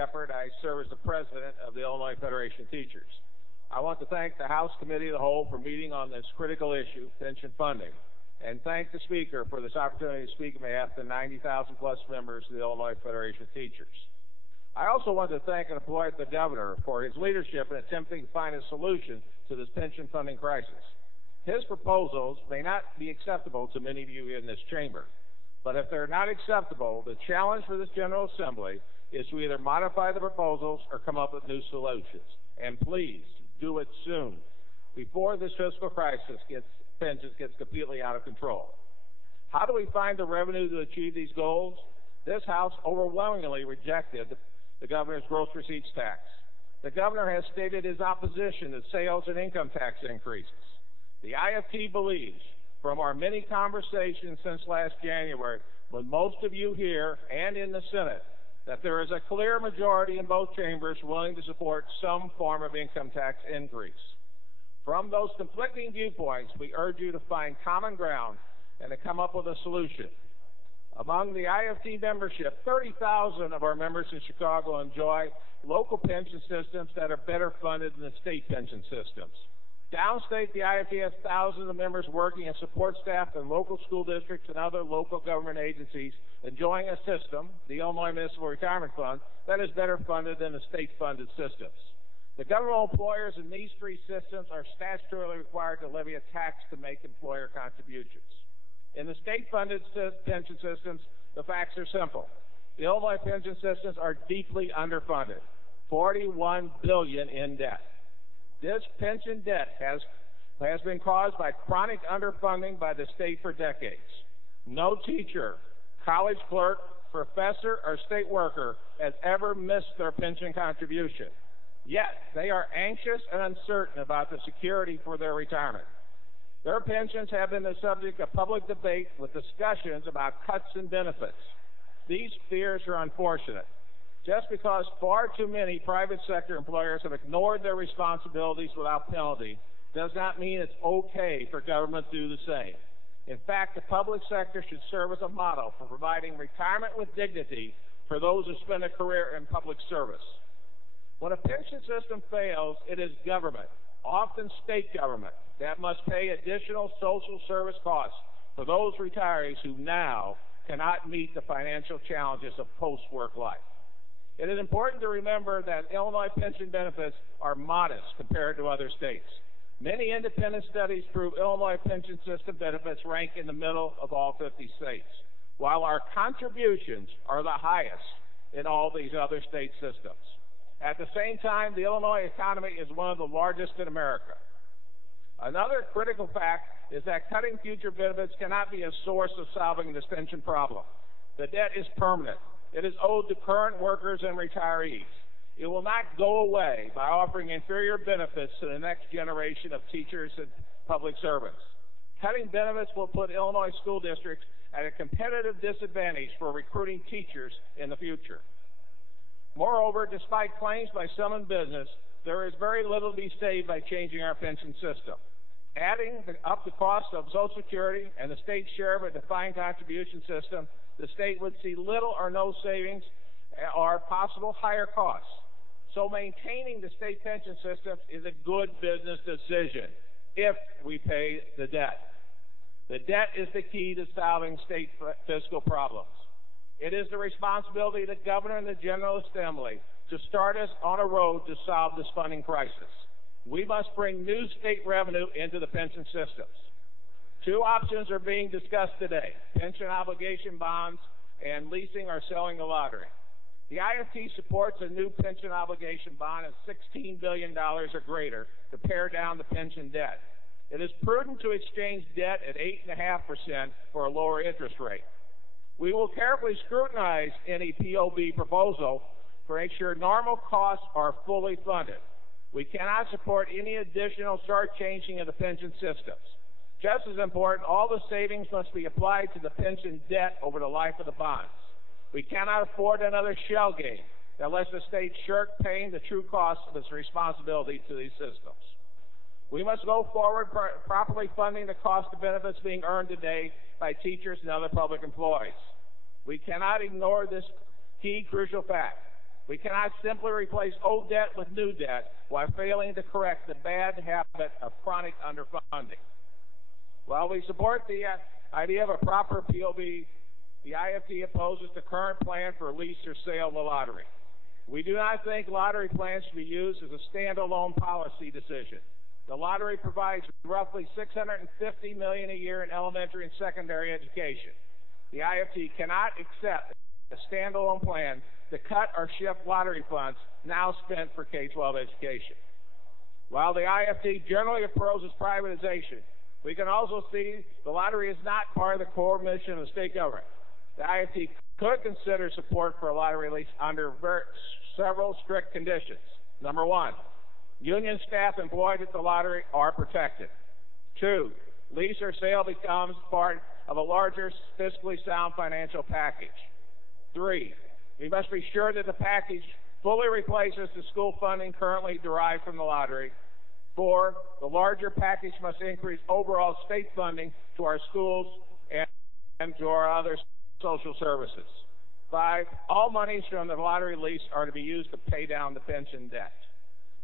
Geppert. I serve as the president of the Illinois Federation of Teachers. I want to thank the House Committee of the Whole for meeting on this critical issue, pension funding, and thank the Speaker for this opportunity to speak on behalf of the 90,000 plus members of the Illinois Federation of Teachers. I also want to thank and applaud the Governor for his leadership in attempting to find a solution to this pension funding crisis. His proposals may not be acceptable to many of you in this chamber, but if they're not acceptable, the challenge for this General Assembly is to either modify the proposals or come up with new solutions. And please, do it soon, before this fiscal crisis pensions gets completely out of control. How do we find the revenue to achieve these goals? This House overwhelmingly rejected the Governor's gross receipts tax. The Governor has stated his opposition to sales and income tax increases. The IFT believes, from our many conversations since last January, with most of you here and in the Senate, that there is a clear majority in both chambers willing to support some form of income tax increase. From those conflicting viewpoints, we urge you to find common ground and to come up with a solution. Among the IFT membership, 30,000 of our members in Chicago enjoy local pension systems that are better funded than the state pension systems. Downstate, the IFT has thousands of members working as support staff in local school districts and other local government agencies enjoying a system, the Illinois Municipal Retirement Fund, that is better funded than the state-funded systems. The governmental employers in these three systems are statutorily required to levy a tax to make employer contributions. In the state-funded pension systems, the facts are simple. The Illinois pension systems are deeply underfunded, $41 billion in debt. This pension debt has been caused by chronic underfunding by the state for decades. No teacher, college clerk, professor, or state worker has ever missed their pension contribution. Yet, they are anxious and uncertain about the security for their retirement. Their pensions have been the subject of public debate with discussions about cuts in benefits. These fears are unfortunate. Just because far too many private sector employers have ignored their responsibilities without penalty does not mean it's okay for government to do the same. In fact, the public sector should serve as a model for providing retirement with dignity for those who spend a career in public service. When a pension system fails, it is government, often state government, that must pay additional social service costs for those retirees who now cannot meet the financial challenges of post-work life. It is important to remember that Illinois pension benefits are modest compared to other states. Many independent studies prove Illinois pension system benefits rank in the middle of all 50 states, while our contributions are the highest in all these other state systems. At the same time, the Illinois economy is one of the largest in America. Another critical fact is that cutting future benefits cannot be a source of solving this pension problem. The debt is permanent. It is owed to current workers and retirees. It will not go away by offering inferior benefits to the next generation of teachers and public servants. Cutting benefits will put Illinois school districts at a competitive disadvantage for recruiting teachers in the future. Moreover, despite claims by some in business, there is very little to be saved by changing our pension system. Adding up the cost of Social Security and the state's share of a defined contribution system, the state would see little or no savings or possible higher costs. So maintaining the state pension system is a good business decision if we pay the debt. The debt is the key to solving state fiscal problems. It is the responsibility of the Governor and the General Assembly to start us on a road to solve this funding crisis. We must bring new state revenue into the pension systems. Two options are being discussed today: pension obligation bonds and leasing or selling the lottery. The IFT supports a new pension obligation bond of $16 billion or greater to pare down the pension debt. It is prudent to exchange debt at 8.5% for a lower interest rate. We will carefully scrutinize any POB proposal to make sure normal costs are fully funded. We cannot support any additional shortchanging of the pension systems. Just as important, all the savings must be applied to the pension debt over the life of the bonds. We cannot afford another shell game that lets the state shirk paying the true cost of its responsibility to these systems. We must go forward properly funding the cost of benefits being earned today by teachers and other public employees. We cannot ignore this key crucial fact. We cannot simply replace old debt with new debt while failing to correct the bad habit of chronic underfunding. While we support the idea of a proper POB, the IFT opposes the current plan for lease or sale of the lottery. We do not think lottery plans should be used as a standalone policy decision. The lottery provides roughly $650 million a year in elementary and secondary education. The IFT cannot accept a standalone plan to cut or shift lottery funds now spent for K-12 education. While the IFT generally opposes privatization, we can also see the lottery is not part of the core mission of the state government. The IFT could consider support for a lottery lease under several strict conditions. Number one, union staff employed at the lottery are protected. 2, lease or sale becomes part of a larger fiscally sound financial package. 3, we must be sure that the package fully replaces the school funding currently derived from the lottery. 4, the larger package must increase overall state funding to our schools and to our other social services. 5, all monies from the lottery lease are to be used to pay down the pension debt.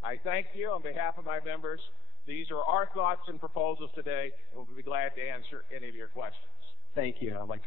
I thank you on behalf of my members. These are our thoughts and proposals today, and we'll be glad to answer any of your questions. Thank you. I'd like to